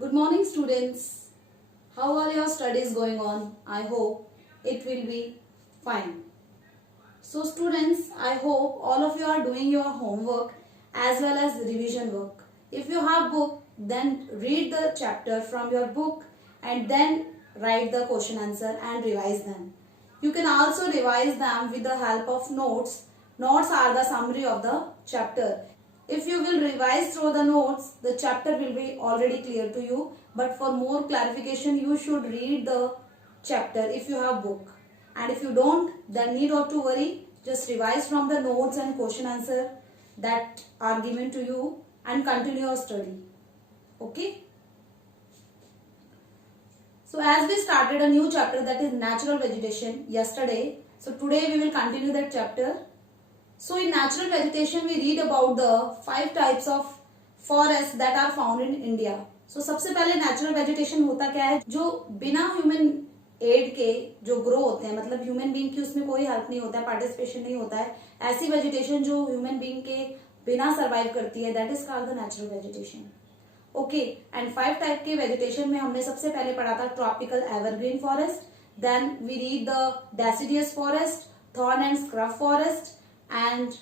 Good morning, students. How are your studies going on? I hope it will be fine. So, students, I hope all of you are doing your homework as well as revision work. If you have book, then read the chapter from your book and then write the question answer and revise them. You can also revise them with the help of notes. Notes are the summary of the chapter. If you will revise through the notes, the chapter will be already clear to you. But for more clarification, you should read the chapter if you have book. And if you don't, then need not to worry. Just revise from the notes and question answer that are given to you and continue your study. Okay? So as we started a new chapter, that is natural vegetation, yesterday. So today we will continue that chapter. So in natural vegetation we read about the 5 types of forests that are found in India. So सबसे पहले natural vegetation होता क्या है, जो बिना human aid के जो grow होते हैं, मतलब human being की उसमें कोई help नहीं होता है, participation नहीं होता है, ऐसी vegetation जो human being के बिना survive करती है, that is called the natural vegetation. Okay, and 5 type के vegetation में हमने सबसे पहले पढ़ा था tropical evergreen forest, then we read the deciduous forest, thorn and scrub forest, and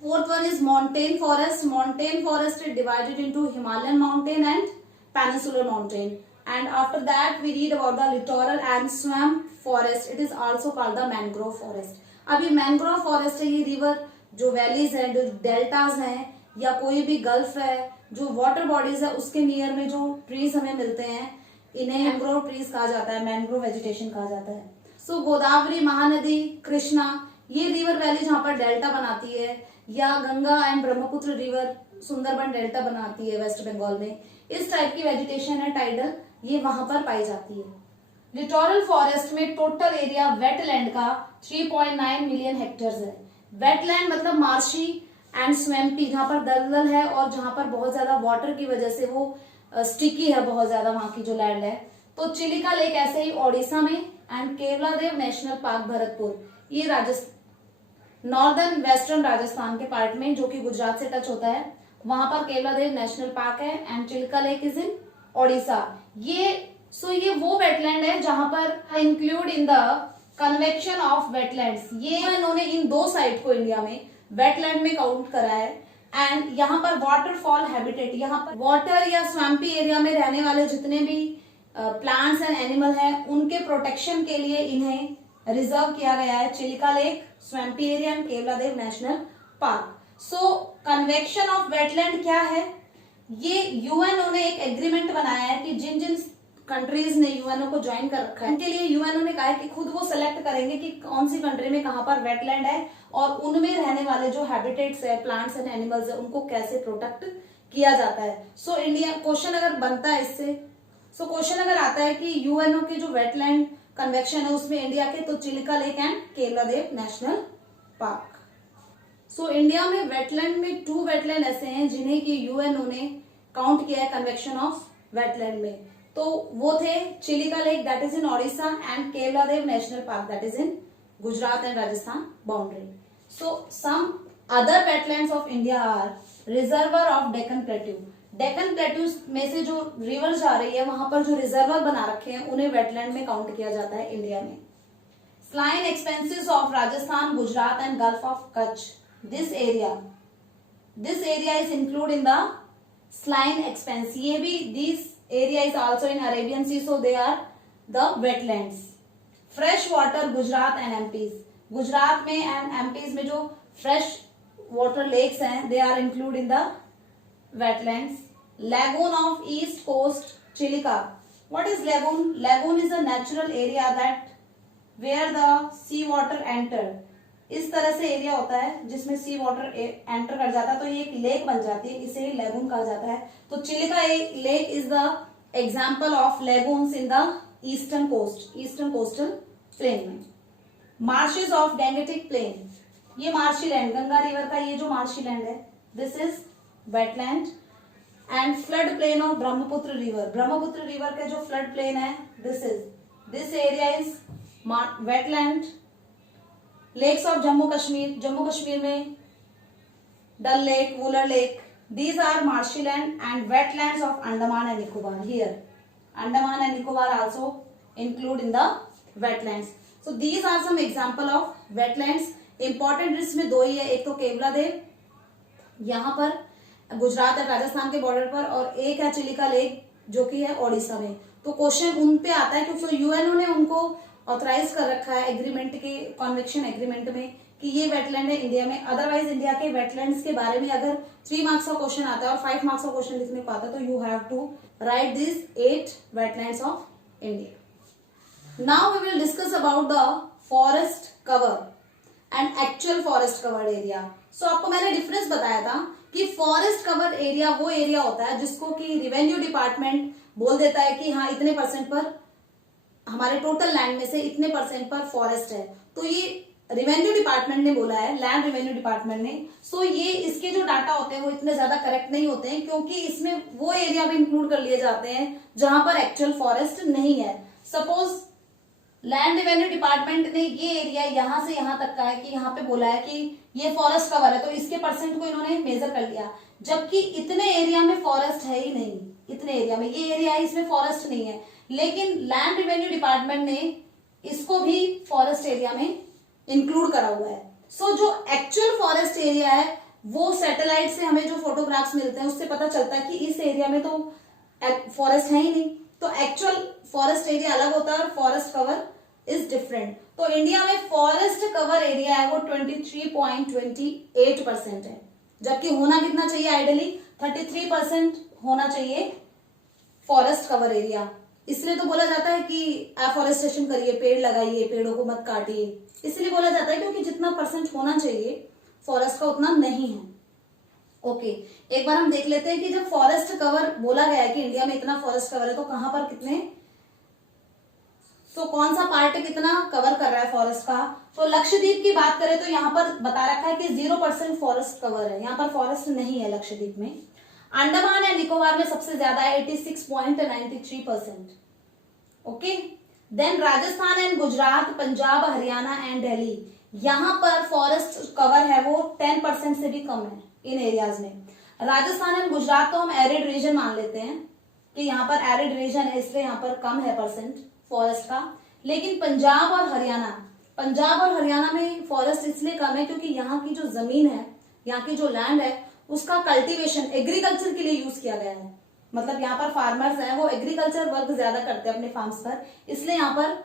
fourth one is montane forest. Montane forest is divided into Himalayan mountain and peninsular mountain. And after that we read about the littoral and swamp forest. It is also called the mangrove forest. अब ये mangrove forest है, ये river जो valleys है, जो deltas हैं, या कोई भी gulf है, जो water bodies है, उसके near में जो trees हमें मिलते हैं, इन्हें mangrove trees कहा जाता है, mangrove vegetation कहा जाता है. So गोदावरी, महानदी, कृष्णा, ये रिवर वैली जहाँ पर डेल्टा बनाती है, या Ganga and Brahmaputra river Sundarban delta बनाती है वेस्ट बंगाल में, इस टाइप की वेजिटेशन है टाइडल, ये वहां पर पाई जाती है. लिटोरल फॉरेस्ट में टोटल एरिया वेटलैंड का 3.9 मिलियन हेक्टेयर्स है. वेटलैंड मतलब मार्शी एंड स्वैम्पी, जहाँ पर दलदल है और जहाँ पर बहुत ज्यादा वाटर की वजह से वो स्टिकी है बहुत ज्यादा वहां की जो लैंड है. तो चिलिका लेक ऐसे ही ओडिशा में, and Keoladeo national park Bharatpur, ये राजस्थान नॉर्दर्न वेस्टर्न राजस्थान के पार्ट में जो कि गुजरात से टच होता है, वहां पर केवलादेव नेशनल पार्क है. And Chilka lake is in Odisha. ये वो वेटलैंड है जहां पर include in the convection of wetlands. ये इन्होंने इन 2 साइट को इंडिया में वेटलैंड में काउंट करा है. एंड यहाँ पर वाटरफॉल हैबिटेट, यहाँ पर वाटर या स्वैम्पी एरिया में रहने वाले जितने भी प्लांट्स एंड एनिमल हैं, उनके प्रोटेक्शन के लिए इन्हें रिजर्व किया गया है. Chilika lake, swampy area and Keoladeo national park. So convection of wetland क्या है, ये यूएनओ ने एक एग्रीमेंट बनाया है कि जिन जिन कंट्रीज ने यूएनओ को ज्वाइन कर रखा है, उनके लिए यूएनओ ने कहा है कि खुद वो सिलेक्ट करेंगे कि कौन सी कंट्री में कहां पर वेटलैंड है और उनमें रहने वाले जो हैबिटेट्स है, प्लांट्स एंड एनिमल्स है, उनको कैसे प्रोटेक्ट किया जाता है. सो इंडिया क्वेश्चन अगर बनता है इससे, सो क्वेश्चन अगर आता है कि यूएनओ के जो वेटलैंड कन्वेक्शन है उसमें इंडिया के, तो Chilika lake and Keoladeo national park. So India में वेटलैंड में 2 वेटलैंड ऐसे हैं जिन्हें कि यूएनओ ने काउंट किया है कन्वेक्शन ऑफ वेटलैंड में. तो वो थे Chilika lake that is in Odisha and Keoladeo national park that is in Gujarat and Rajasthan boundary. So some other wetlands of India are reservoir of Deccan plateau. Deccan plateau में से जो रिवर जा रही है वहां पर जो रिजर्वर बना रखे हैं उन्हें वेटलैंड में काउंट किया जाता है इंडिया में. Saline expenses of Rajasthan, Gujarat and gulf of Kutch. This area is include in the saline expense. ये भी this area is also in Arabian Sea, so they are the wetlands. Fresh water Gujarat and MPs. Gujarat में and MPs में जो fresh water lakes हैं, they are include in the wetlands. Lagoon of east coast Chilika. What is lagoon? Lagoon is a natural area that where the sea water enter. इस तरह से area होता है जिसमें सी water enter कर जाता है, तो ये एक लेक बन जाती है, इसे लेगून कहा जाता है. तो Chilika lake is the example of lagoons in the eastern coastal plain में. मार्शेज ऑफ गैंगेटिक प्लेन, ये मार्शी लैंड, गंगा रिवर का ये जो मार्शी लैंड है, this is wetland. And flood plain of Brahmaputra river का जो फ्लड प्लेन है, this area is wetland. Lakes of Jammu Kashmir में Dal lake, Wular lake, These are marshland and wetlands of Andaman and Nicobar. Here, Andaman and Nicobar also include in the wetlands. So these are some example of wetlands. Important इसमें दो ही है, एक तो केवला देव यहाँ पर गुजरात और राजस्थान के बॉर्डर पर, और एक है चिलिका लेक जो कि है ओडिशा में। तो क्वेश्चन उन पे आता है क्योंकि यूएनओ ने उनको ऑथराइज कर रखा है एग्रीमेंट के, कॉन्वेक्शन एग्रीमेंट में, कि ये वेटलैंड है इंडिया में। अदरवाइज इंडिया के वेटलैंड्स के बारे में अगर 3 मार्क्स का क्वेश्चन आता है और 5 मार्क्स का क्वेश्चन लिखने को आता है, तो you have to write this 8 wetlands of India. Now we will discuss about the forest cover and actual forest covered area. So आपको मैंने डिफरेंस बताया था कि फॉरेस्ट कवर्ड एरिया वो एरिया होता है जिसको कि रेवेन्यू डिपार्टमेंट बोल देता है कि हाँ इतने % पर, हमारे टोटल लैंड में से इतने % पर फॉरेस्ट है। तो ये रेवेन्यू डिपार्टमेंट ने बोला है, लैंड रेवेन्यू डिपार्टमेंट ने। सो ये इसके जो डाटा होते हैं वो इतने ज्यादा करेक्ट नहीं होते हैं, क्योंकि इसमें वो एरिया भी इंक्लूड कर लिए जाते हैं जहां पर एक्चुअल फॉरेस्ट नहीं है। सपोज लैंड रेवेन्यू डिपार्टमेंट ने ये एरिया यहां से यहां तक का है कि यहाँ पे बोला है कि ये फॉरेस्ट कवर है, तो इसके % को इन्होंने मेजर कर लिया, जबकि इतने एरिया में फॉरेस्ट है ही नहीं। इतने एरिया में ये एरिया है, इसमें फॉरेस्ट नहीं है, लेकिन लैंड रेवेन्यू डिपार्टमेंट ने इसको भी फॉरेस्ट एरिया में इंक्लूड करा हुआ है। सो जो एक्चुअल फॉरेस्ट एरिया है वो सैटेलाइट से हमें जो फोटोग्राफ्स मिलते हैं उससे पता चलता है कि इस एरिया में तो फॉरेस्ट है ही नहीं। तो एक्चुअल फॉरेस्ट एरिया अलग होता है और फॉरेस्ट कवर इज डिफरेंट। तो इंडिया में फॉरेस्ट कवर एरिया है वो 23.28% है, जबकि होना कितना चाहिए, आइडियली 33% होना चाहिए फॉरेस्ट कवर एरिया। इसलिए तो बोला जाता है कि एफॉरेस्टेशन करिए, पेड़ लगाइए, पेड़ों को मत काटिए, इसलिए बोला जाता है क्योंकि जितना % होना चाहिए फॉरेस्ट का उतना नहीं है। ओके, एक बार हम देख लेते हैं कि जब फॉरेस्ट कवर बोला गया है कि इंडिया में इतना फॉरेस्ट कवर है, तो कहां पर कितने, तो कौन सा पार्ट कितना कवर कर रहा है फॉरेस्ट का। तो लक्षद्वीप की बात करें तो यहाँ पर बता रखा है कि 0% फॉरेस्ट कवर है, यहाँ पर फॉरेस्ट नहीं है लक्षद्वीप में। अंडमान एंड निकोबार में सबसे ज्यादा है 86.93%। Okay, then Rajasthan and Gujarat, Punjab, Haryana and Delhi, यहाँ पर फॉरेस्ट कवर है वो 10% से भी कम है इन एरियाज में। राजस्थान एंड गुजरात तो हम एरिड रीजन मान लेते हैं कि यहाँ पर एरिड रीजन है, इसलिए यहाँ पर कम है % फॉरेस्ट का। लेकिन पंजाब और हरियाणा में फॉरेस्ट इसलिए कम है क्योंकि यहाँ की जो जमीन है, यहाँ की जो लैंड है, उसका कल्टीवेशन एग्रीकल्चर के लिए यूज किया गया है। मतलब यहाँ पर फार्मर्स हैं वो एग्रीकल्चर वर्क ज्यादा करते हैं अपने फार्म्स पर, इसलिए यहाँ पर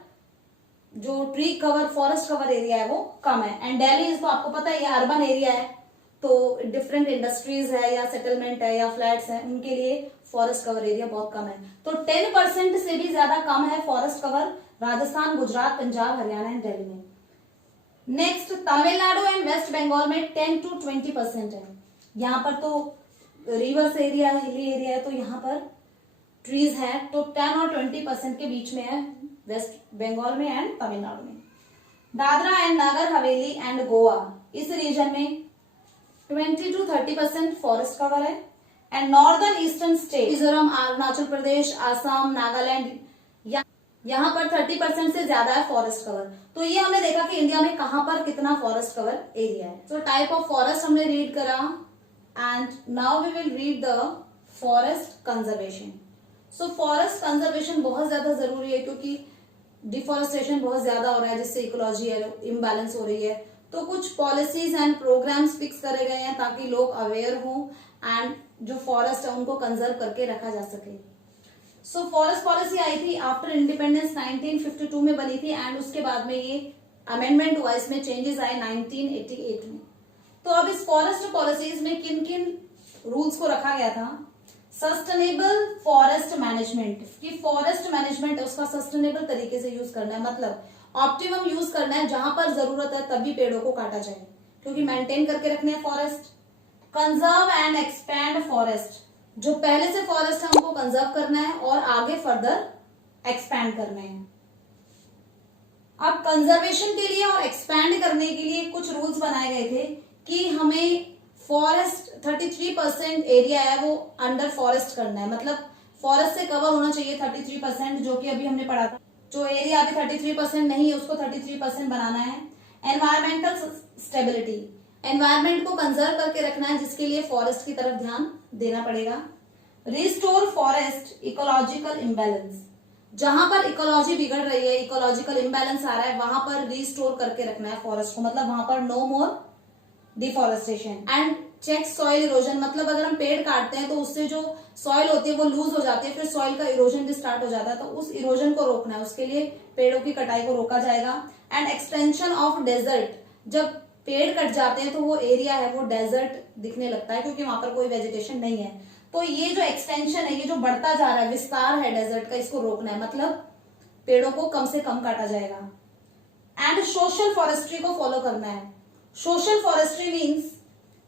जो tree cover, forest cover area है वो कम है। एंड दिल्ली तो आपको पता है ये अर्बन एरिया है, तो डिफरेंट इंडस्ट्रीज है या सेटलमेंट है या फ्लैट्स है, उनके लिए फॉरेस्ट कवर एरिया बहुत कम है। तो 10% से भी ज्यादा कम है forest cover Rajasthan, Gujarat, Punjab, Haryana and Delhi में। Next, Tamil Nadu and west Bengal में 10 to 20% है। यहाँ पर तो रिवर्स एरिया, हिली एरिया है, तो यहाँ पर ट्रीज है, तो 10 और 20% के बीच में है वेस्ट बंगाल में एंड तमिलनाडु में। दादरा एंड नागर हवेली एंड गोवा, इस रीजन में 20 to 30% फॉरेस्ट कवर है। And northern eastern state, Mizoram, Arunachal Pradesh, Assam, Nagaland, यहाँ पर 30% से ज्यादा है फॉरेस्ट कवर। तो ये हमने देखा कि इंडिया में कहां पर कितना फॉरेस्ट कवर एरिया है। तो टाइप ऑफ फॉरेस्ट हमने रीड करा, and now we will read the forest conservation. So forest conservation बहुत ज्यादा जरूरी है क्योंकि डिफॉरेस्टेशन बहुत ज्यादा हो रहा है, जिससे इकोलॉजी इम्बैलेंस हो रही है। तो कुछ पॉलिसीज एंड प्रोग्राम्स फिक्स करे गए हैं ताकि लोग अवेयर हों एंड जो फॉरेस्ट है उनको कंजर्व करके रखा जा सके। सो फॉरेस्ट पॉलिसी आई थी आफ्टर इंडिपेंडेंस 1952 में बनी थी, एंड उसके बाद में ये अमेंडमेंट हुआ, इसमें चेंजेस आए 1988 में। तो अब इस फॉरेस्ट पॉलिसीज में किन किन रूल्स को रखा गया था। सस्टेनेबल फॉरेस्ट मैनेजमेंट, कि फॉरेस्ट मैनेजमेंट उसका सस्टेनेबल तरीके से यूज करना है, मतलब ऑप्टिमम यूज करना है, जहां पर जरूरत है तभी पेड़ों को काटा जाए क्योंकि मेंटेन करके रखने हैं forest. Conserve and expand forest, जो पहले से फॉरेस्ट है उनको कंजर्व करना है और आगे फर्दर एक्सपैंड करना है। अब कंजर्वेशन के लिए और एक्सपैंड करने के लिए कुछ रूल्स बनाए गए थे कि हमें फॉरेस्ट 33% एरिया है वो अंडर फॉरेस्ट करना है, मतलब फॉरेस्ट से कवर होना चाहिए 33%, जो कि अभी हमने पढ़ा था। जो एरिया अभी 33% नहीं है उसको 33% बनाना है। एनवायरमेंटल स्टेबिलिटी, एनवायरमेंट को कंजर्व करके रखना है, जिसके लिए फॉरेस्ट की तरफ ध्यान देना पड़ेगा। रिस्टोर फॉरेस्ट इकोलॉजिकल इम्बैलेंस, जहां पर इकोलॉजी बिगड़ रही है, इकोलॉजिकल इम्बैलेंस आ रहा है, वहां पर रिस्टोर करके रखना है फॉरेस्ट को, मतलब वहां पर no more deforestation. And check soil erosion, मतलब अगर हम पेड़ काटते हैं तो उससे जो सॉइल होती है वो लूज हो जाती है, फिर सॉइल का इरोजन भी स्टार्ट हो जाता है, तो उस इरोजन को रोकना है, उसके लिए पेड़ों की कटाई को रोका जाएगा। एंड एक्सटेंशन ऑफ डेजर्ट, जब पेड़ कट जाते हैं तो वो एरिया है वो डेजर्ट दिखने लगता है, क्योंकि वहां पर कोई वेजिटेशन नहीं है। तो ये जो एक्सटेंशन है, ये जो बढ़ता जा रहा है, विस्तार है डेजर्ट का, इसको रोकना है, मतलब पेड़ों को कम से कम काटा जाएगा। एंड सोशल फॉरेस्ट्री को फॉलो करना है। सोशल फॉरेस्ट्री मीन्स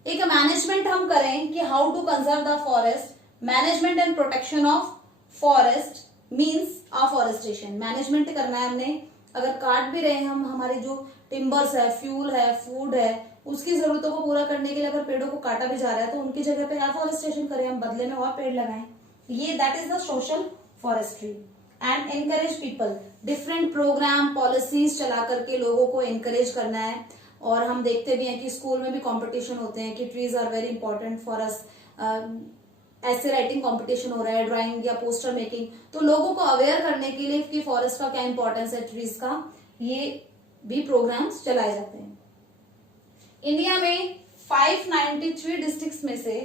एक मैनेजमेंट हम करें कि how to conserve the forest, management and protection of forest means afforestation. Management करना है हमने, अगर काट भी रहे हैं हम, हमारे जो टिम्बर्स है, फ्यूल है, फूड है, उसकी जरूरतों को पूरा करने के लिए अगर पेड़ों को काटा भी जा रहा है तो उनकी जगह पे एफॉरेस्टेशन करें हम, बदले में और पेड़ लगाएं। ये that is the social forestry. And encourage people, different programme policies चला करके लोगों को एनकरेज करना है। और हम देखते भी हैं कि स्कूल में भी कंपटीशन होते हैं कि trees are very important for us, ऐसे राइटिंग कंपटीशन हो रहा है, ड्राइंग या पोस्टर मेकिंग, तो लोगों को अवेयर करने के लिए कि फॉरेस्ट का क्या इंपॉर्टेंस है, ट्रीज का, ये भी प्रोग्राम्स चलाए जाते हैं। इंडिया में 593 डिस्ट्रिक्ट्स में से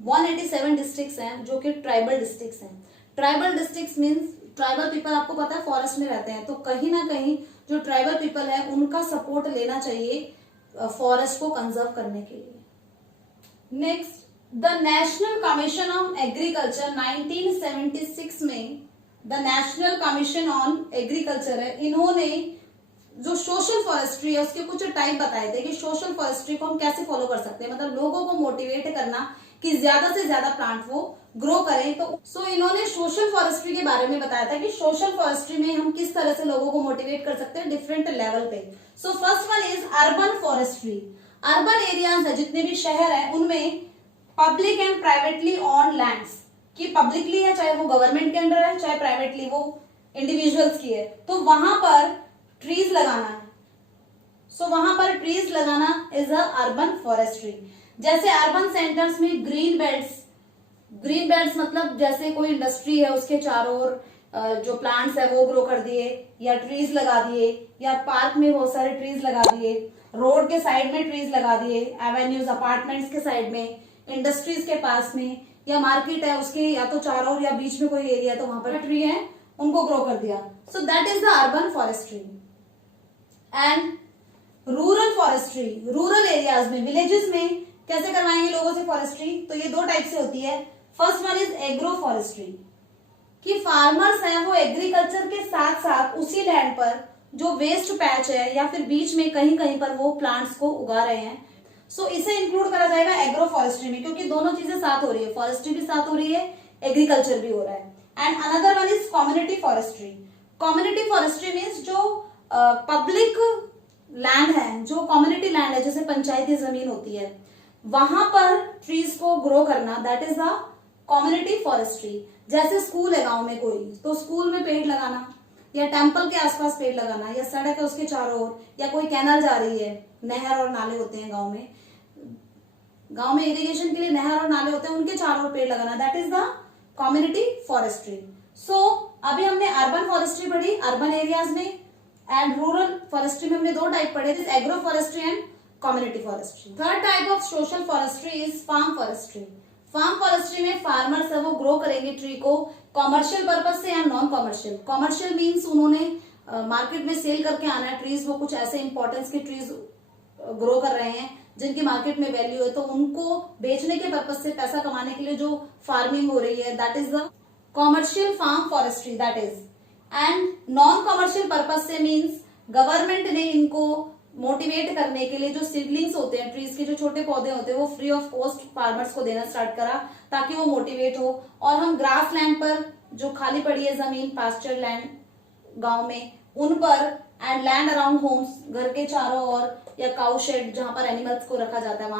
187 डिस्ट्रिक्ट्स हैं जो कि ट्राइबल डिस्ट्रिक्ट्स हैं। Tribal districts means tribal people, आपको पता है फॉरेस्ट में रहते हैं, तो कहीं ना कहीं जो ट्राइबल पीपल है उनका सपोर्ट लेना चाहिए फॉरेस्ट को कंजर्व करने के लिए। Next, the national commission on agriculture 1976 में, the national commission on agriculture है, इन्होंने जो सोशल फॉरेस्ट्री है उसके कुछ टाइप बताए थे कि सोशल फॉरेस्ट्री को हम कैसे फॉलो कर सकते हैं, मतलब लोगों को मोटिवेट करना कि ज्यादा से ज्यादा प्लांट वो ग्रो करें। तो इन्होंने सोशल फॉरेस्ट्री के बारे में बताया था कि सोशल फॉरेस्ट्री में हम किस तरह से लोगों को मोटिवेट कर सकते हैं डिफरेंट लेवल पे। So first one is urban forestry. Urban areas है, जितने भी शहर है, उनमें public and privately on lands, की पब्लिकली है चाहे वो गवर्नमेंट के अंडर है, चाहे प्राइवेटली वो इंडिविजुअल्स की है, तो वहां पर ट्रीज लगाना है। सो वहां पर ट्रीज लगाना इज अ अर्बन फॉरेस्ट्री। जैसे अर्बन सेंटर्स में ग्रीन बेल्ट्स मतलब जैसे कोई इंडस्ट्री है उसके चारों ओर जो प्लांट्स है वो ग्रो कर दिए, या ट्रीज लगा दिए, या पार्क में बहुत सारे ट्रीज लगा दिए, रोड के साइड में ट्रीज लगा दिए, एवेन्यूज अपार्टमेंट्स के साइड में, इंडस्ट्रीज के पास में, या मार्केट है उसके या तो चारों ओर या बीच में कोई एरिया तो वहां पर ट्री है उनको ग्रो कर दिया। So that is the urban forestry. And rural forestry, rural areas में, विलेजेस में कैसे करवाएंगे लोगों से फॉरेस्ट्री, तो ये दो टाइप से होती है। First one is agro forestry, कि फार्मर्स हैं वो एग्रीकल्चर के साथ साथ उसी लैंड पर जो वेस्ट पैच है या फिर बीच में कहीं कहीं पर वो प्लांट्स को उगा रहे हैं। सो इसे इंक्लूड करा जाएगा एग्रो फॉरेस्ट्री में, क्योंकि दोनों चीजें साथ हो रही है, फॉरेस्ट्री भी साथ हो रही है, एग्रीकल्चर भी हो रहा है। And another one is community forestry. Community forestry means जो पब्लिक लैंड है, जो कम्युनिटी लैंड है, जैसे पंचायती जमीन होती है, वहां पर ट्रीज को ग्रो करना, that is the community forestry. जैसे स्कूल है गांव में कोई, तो स्कूल में पेड़ लगाना, या टेंपल के आसपास पेड़ लगाना, या सड़क है उसके चारों ओर, या कोई कैनाल जा रही है, नहर और नाले होते हैं गांव में इरिगेशन के लिए नहर और नाले होते हैं, उनके चारों ओर पेड़ लगाना, that is the community forestry. So अभी हमने अर्बन फॉरेस्ट्री पढ़ी अर्बन एरियाज में, एंड रूरल फॉरेस्ट्री में हमने दो टाइप पढ़े, agro forestry and community forestry. Third type of social forestry is farm forestry. Farm forestry में फार्मर्स है वो ग्रो करेंगे ट्री को कॉमर्शियल पर्पज से या नॉन कॉमर्शियल। कॉमर्शियल मीन्स उन्होंने मार्केट में सेल करके आना है ट्रीज, वो कुछ ऐसे इंपॉर्टेंस के ट्रीज ग्रो कर रहे हैं जिनकी मार्केट में वैल्यू है, तो उनको बेचने के पर्पज से पैसा कमाने के लिए जो फार्मिंग हो रही है, that is the commercial farm forestry, that is. And non commercial purpose से मीन्स गवर्नमेंट ने इनको मोटिवेट करने के लिए जो सीडलिंग्स होते हैं, ट्रीज के जो छोटे पौधे होते हैं, वो फ्री ऑफ कॉस्ट फार्मर्स को देना स्टार्ट करा ताकि वो मोटिवेट हो। और हम ग्रास लैंड पर जो खाली पड़ी है जमीन, पास्चर लैंड गांव में, उन पर, एंड लैंड अराउंड होम्स, घर के चारों ओर, या काउ शेड जहां पर एनिमल्स को रखा जाता है,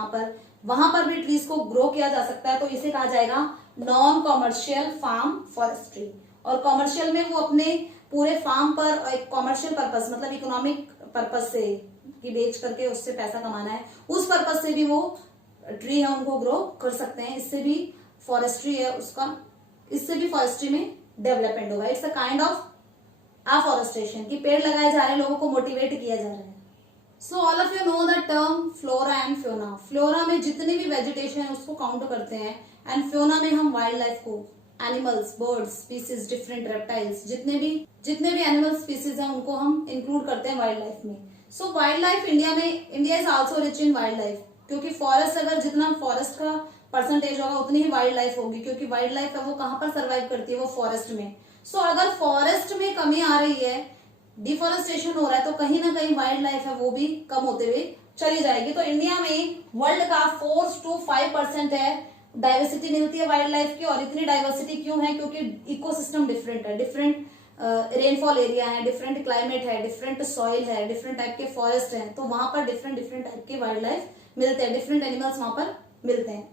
वहां पर भी ट्रीज को ग्रो किया जा सकता है, तो इसे कहा जाएगा नॉन कॉमर्शियल फार्म फॉरेस्ट्री। और कॉमर्शियल में वो अपने पूरे फार्म पर एक कॉमर्शियल पर्पस मतलब इकोनॉमिक पर्पस से कि बेच करके उससे पैसा कमाना है, उस पर्पस से भी वो ट्री है उनको ग्रो कर सकते हैं। इससे भी फॉरेस्ट्री है उसका, इससे भी फॉरेस्ट्री में डेवलपमेंट होगा। It's a kind of afforestation कि पेड़ लगाए जा रहे हैं, लोगों को मोटिवेट किया जा रहा है। So all of you know the term flora and Fiona. Flora में जितने भी वेजिटेशन है उसको काउंट करते हैं एंड फ्योना में हम वाइल्ड लाइफ को, animals, birds, species, different reptiles, जितने भी एनिमल स्पीसीज हैं उनको हम इंक्लूड करते हैं वाइल्ड लाइफ में। So wild life India is also rich in wild life, क्योंकि फॉरेस्ट अगर जितना फॉरेस्ट का परसेंटेज होगा उतनी ही वाइल्ड लाइफ होगी, क्योंकि वाइल्ड लाइफ है वो कहाँ पर सर्वाइव करती है, वो फॉरेस्ट में। सो अगर फॉरेस्ट में कमी आ रही है, डिफॉरेस्टेशन हो रहा है, तो कहीं ना कहीं वाइल्ड लाइफ है वो भी कम होते हुए चली जाएगी। तो इंडिया में वर्ल्ड का 4 to 5% है डाइवर्सिटी मिलती है वाइल्ड लाइफ की। और इतनी डाइवर्सिटी क्यों है? क्योंकि इकोसिस्टम डिफरेंट है, डिफरेंट रेनफॉल एरिया है, डिफरेंट क्लाइमेट है, डिफरेंट सॉइल है, डिफरेंट टाइप के फॉरेस्ट हैं, तो वहां पर डिफरेंट टाइप के वाइल्ड लाइफ मिलते हैं, डिफरेंट एनिमल्स वहां पर मिलते हैं।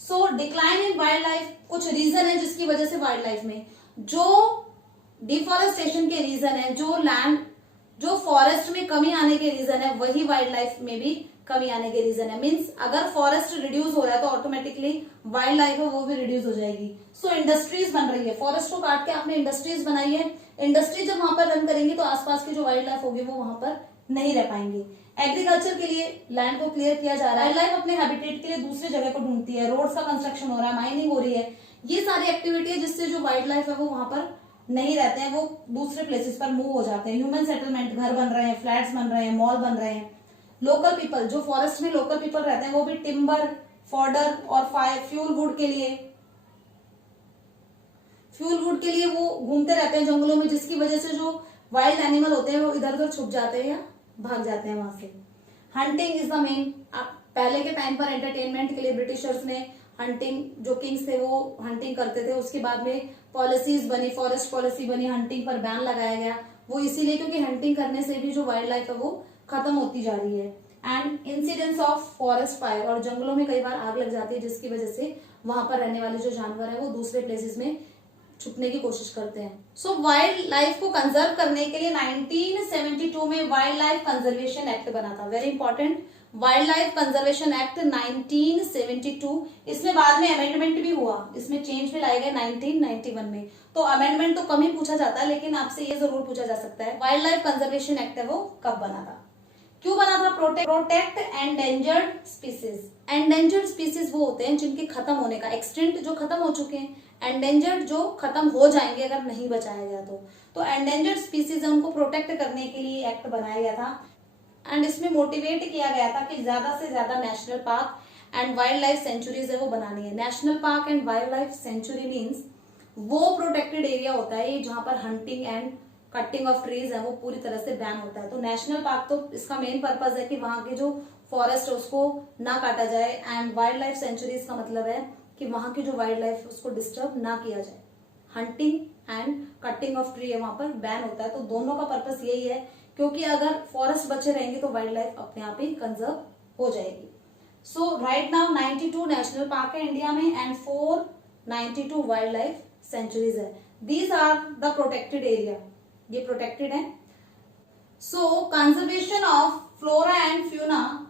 सो डिक्लाइन इन वाइल्ड लाइफ, कुछ रीजन है जिसकी वजह से वाइल्ड लाइफ में जो डिफॉरेस्टेशन के रीजन है, जो फॉरेस्ट में कमी आने के रीजन है, वही वाइल्ड लाइफ में भी कमी आने के रीजन है। मींस अगर फॉरेस्ट रिड्यूस हो रहा है तो ऑटोमेटिकली वाइल्ड लाइफ है वो भी रिड्यूस हो जाएगी। सो इंडस्ट्रीज बन रही है, फॉरेस्ट को काट के आपने इंडस्ट्रीज बनाई है, इंडस्ट्री जब वहां पर रन करेंगी तो आसपास की जो वाइल्ड लाइफ होगी वो वहां पर नहीं रह पाएंगे। एग्रीकल्चर के लिए लैंड को क्लियर किया जा रहा है, वाइल्ड लाइफ अपने हैबिटेट के लिए दूसरी जगह को ढूंढती है, रोड्स का कंस्ट्रक्शन हो रहा है, माइनिंग हो रही है, ये सारी एक्टिविटी है जिससे जो वाइल्ड लाइफ है वो वहां पर नहीं रहते हैं, वो दूसरे प्लेसेस पर मूव हो जाते हैं। ह्यूमन सेटलमेंट, घर बन रहे हैं, फ्लैट्स बन रहे हैं, मॉल बन रहे हैं। लोकल पीपल, जो फॉरेस्ट में लोकल पीपल रहते हैं वो भी टिम्बर, फॉडर और फ्यूल वुड के लिए वो घूमते रहते हैं जंगलों में, जिसकी वजह से जो वाइल्ड एनिमल होते हैं वो इधर उधर छुप जाते हैं या भाग जाते हैं वहां से। Hunting is the main. पहले के टाइम पर एंटरटेनमेंट के लिए ब्रिटिशर्स ने हंटिंग, जो किंग्स थे वो हंटिंग करते थे, उसके बाद में पॉलिसीज बनी, फॉरेस्ट पॉलिसी बनी, हंटिंग पर बैन लगाया गया। वो इसीलिए क्योंकि हंटिंग करने से भी जो वाइल्ड लाइफ है वो खत्म होती जा रही है। And incidence of forest fire, और जंगलों में कई बार आग लग जाती है जिसकी वजह से वहां पर रहने वाले जो जानवर है वो दूसरे प्लेसेस में छुपने की कोशिश करते हैं। सो वाइल्ड लाइफ को कंजर्व करने के लिए 1972 में वाइल्ड लाइफ कंजर्वेशन एक्ट बना था। Very important, wild life conservation act 1972। इसमें बाद में अमेंडमेंट भी हुआ, इसमें चेंज भी लाए गए 1991 में। तो अमेंडमेंट तो कम ही पूछा जाता है, लेकिन आपसे ये जरूर पूछा जा सकता है वाइल्ड लाइफ कंजर्वेशन एक्ट है वो कब बना था, क्यों बना था? Protect endangered species. Endangered species वो होते हैं जिनके खत्म होने का, एक्सटिंक्ट जो खत्म हो चुके हैं, एंडेंजर्ड जो खत्म हो जाएंगे अगर नहीं बचाया गया तो एंडेंजर्ड स्पीसीज है उनको प्रोटेक्ट करने के लिए एक्ट बनाया गया था। एंड इसमें मोटिवेट किया गया था कि ज्यादा से ज्यादा national park and wild life sanctuaries है वो बनानी है। National park and wild life sanctuary means वो प्रोटेक्टेड एरिया होता है जहां पर hunting and cutting of trees है वो पूरी तरह से बैन होता है। तो नेशनल पार्क तो इसका मेन पर्पज है कि वहां के जो फॉरेस्ट है उसको ना काटा जाए, एंड वाइल्ड लाइफ सेंचुरीज का मतलब है कि वहां की जो वाइल्ड लाइफ है उसको डिस्टर्ब ना किया जाए। Hunting and cutting of tree है वहां पर बैन होता है। तो दोनों का पर्पस यही है, क्योंकि अगर फॉरेस्ट बचे रहेंगे तो वाइल्ड लाइफ अपने आप ही कंजर्व हो जाएगी। So right now 92 national park है इंडिया में एंड 492 वाइल्ड लाइफ सेंचुरीज है। These are the protected area, ये प्रोटेक्टेड है। So conservation of flora and fauna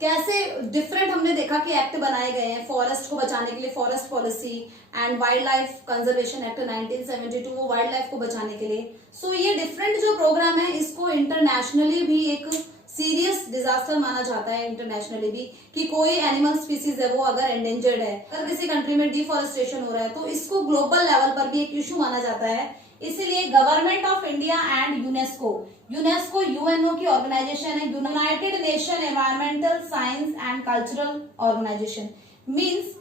कैसे डिफरेंट हमने देखा कि एक्ट बनाए गए हैं फॉरेस्ट को बचाने के लिए, forest policy and wild life conservation act 1972 वो वाइल्ड लाइफ को बचाने के लिए। सो ये डिफरेंट जो प्रोग्राम है इसको इंटरनेशनली भी एक सीरियस डिजास्टर माना जाता है, इंटरनेशनली भी, कि कोई एनिमल स्पीसीज है वो अगर एंडेंजर्ड है, अगर किसी कंट्री में डिफॉरेस्टेशन हो रहा है तो इसको ग्लोबल लेवल पर भी एक इशू माना जाता है। इसीलिए government of India and UNESCO UNO की ऑर्गेनाइजेशन है, united nation environmental science and cultural organisation. Means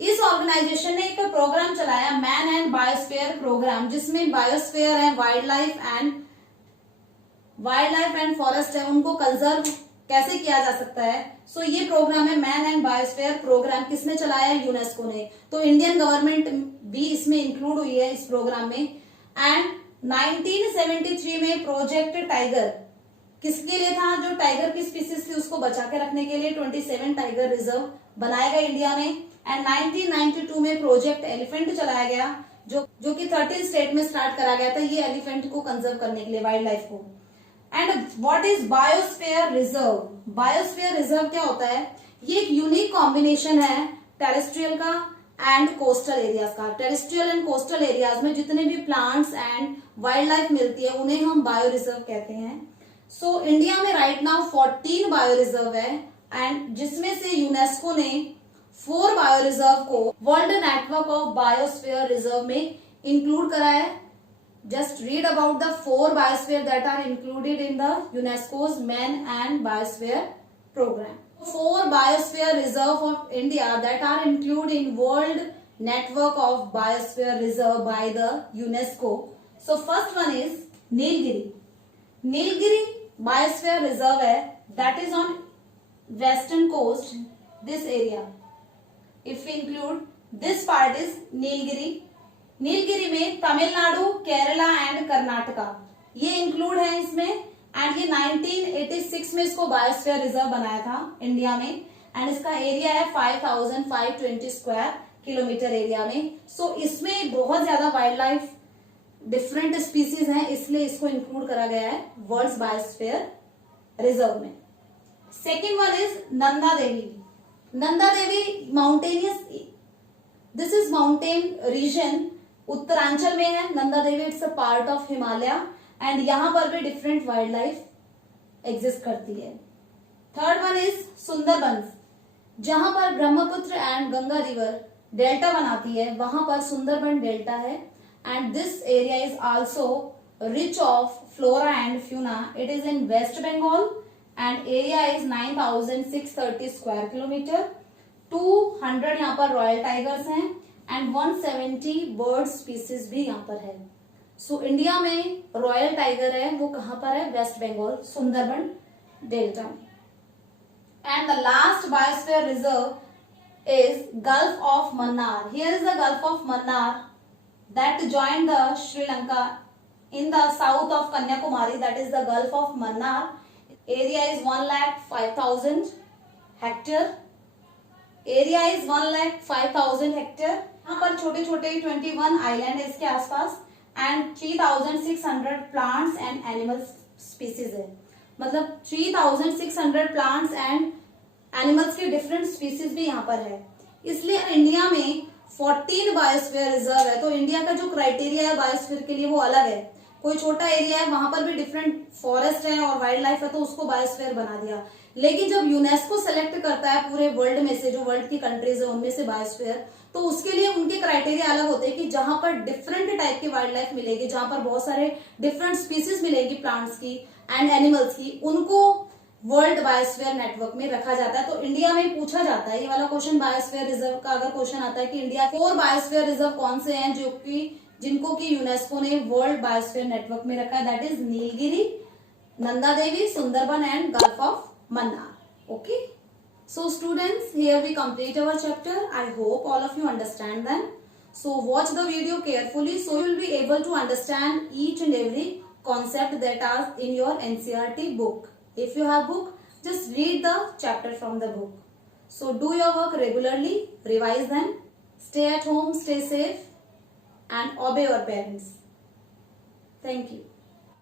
इस ऑर्गेनाइजेशन ने एक प्रोग्राम चलाया, मैन एंड बायोस्फीयर प्रोग्राम, जिसमें बायोस्फीयर है, वाइल्ड लाइफ एंड फॉरेस्ट है, उनको कंजर्व कैसे किया जा सकता है। सो ये प्रोग्राम है मैन एंड बायोस्फीयर प्रोग्राम, किसने चलाया? यूनेस्को ने। तो इंडियन गवर्नमेंट भी इसमें इंक्लूड हुई है इस प्रोग्राम में। एंड 1973 में प्रोजेक्ट टाइगर किसके लिए था? जो टाइगर की स्पीसीज थी उसको बचा के रखने के लिए 27 टाइगर रिजर्व बनाया गया इंडिया में। एंड 1992 में प्रोजेक्ट एलिफेंट चलाया गया, जो कि 13 स्टेट में स्टार्ट करा गया था ये एलिफेंट को कंजर्व करने के लिए, वाइल्ड लाइफ को। And what is biosphere reserve? Biosphere reserve क्या होता है? ये एक यूनिक कॉम्बिनेशन है टेरेस्ट्रियल का एंड कोस्टल एरियाज का। टेरेस्ट्रियल एंड कोस्टल एरियाज में जितने भी प्लांट्स एंड वाइल्ड लाइफ मिलती है उन्हें हम बायो रिजर्व कहते हैं। सो इंडिया में राइट नाउ 14 बायो रिजर्व है, एंड जिसमें से यूनेस्को ने 4 बायो रिजर्व को world network of biosphere reserve में इंक्लूड करा है। Just read about the 4 biosphere that are included in the UNESCO's man and biosphere programme. 4 biosphere reserve of India that are included in World Network of Biosphere Reserve by the UNESCO. So first one is Nilgiri. Nilgiri Biosphere Reserve है, that is on western coast, this area. If we include this part is Nilgiri. Nilgiri में Tamil Nadu, Kerala and Karnataka ये include है इसमें, and ये 1986 में इसको biosphere reserve बनाया था इंडिया में, एंड इसका एरिया है 5520 स्क्वायर किलोमीटर एरिया में। सो इसमें बहुत ज्यादा वाइल्ड लाइफ डिफरेंट स्पीसीज हैं, इसलिए इसको इंक्लूड करा गया है वर्ल्ड बायोस्फीयर रिजर्व में। Second one is Nanda Devi. Nanda Devi mountainous, this is mountain region, Uttaranchal में है Nanda Devi. It's a part of Himalaya, and यहां पर भी डिफरेंट वाइल्ड लाइफ एग्जिस्ट करती है। थर्ड वन इज सुंदरबंस, जहां पर Brahmaputra and Ganga river delta बनाती है, वहां पर सुंदरबन डेल्टा है, and this area is also rich of flora and fauna. It is in West Bengal and area is 9630 square kilometre. 200 यहाँ पर रॉयल टाइगर्स हैं एंड 170 बर्ड स्पीसीज भी यहाँ पर है। सो इंडिया में रॉयल टाइगर है, वो कहां पर है? वेस्ट बंगाल, सुंदरबन डेल्टा में। And the last biosphere reserve is gulf of Mannar. Here is the gulf of Mannar that join the Sri Lanka in the south of Kanyakumari, that is the gulf of Mannar. Area is 1,05,000 hectare. Area is 1,05,000 hectare. यहाँ पर छोटे छोटे 21 island है इसके आसपास, and 3600 plants and animal species है। मतलब 3600 plants and animals के डिफरेंट स्पीसीज भी यहाँ पर है। इसलिए इंडिया में 14 बायोस्फीयर रिजर्व है। तो इंडिया का जो क्राइटेरिया है बायोस्फीयर के लिए वो अलग है। कोई छोटा एरिया है, वहां पर भी डिफरेंट फॉरेस्ट है और वाइल्ड लाइफ है, तो उसको बायोस्फीयर बना दिया। लेकिन जब यूनेस्को सेलेक्ट करता है पूरे वर्ल्ड में से, जो वर्ल्ड की कंट्रीज है उनमें से बायोस्फीयर, तो उसके लिए उनके क्राइटेरिया अलग होते हैं कि जहां पर डिफरेंट टाइप की वाइल्ड लाइफ मिलेगी, जहां पर बहुत सारे डिफरेंट स्पीसीज मिलेगी प्लांट्स की एंड एनिमल्स की, उनको वर्ल्ड बायोस्फीयर नेटवर्क में रखा जाता है। तो इंडिया में पूछा जाता है ये वाला क्वेश्चन, बायोस्फीयर रिजर्व का अगर क्वेश्चन आता है कि इंडिया 4 बायोस्फीयर रिजर्व कौन से हैं जिनको की यूनेस्को ने वर्ल्ड बायोस्फीयर नेटवर्क में रखा है, that is Nilgiri, Nanda Devi, Sundarban and gulf of Mannar. Okay, so students, here we complete our chapter. I hope all of you understand them. So watch the video carefully so you will be able to understand each and every concept that are in your NCERT book. If you have book, just read the chapter from the book. So do your work regularly, revise them, stay at home, stay safe and obey your parents. Thank you.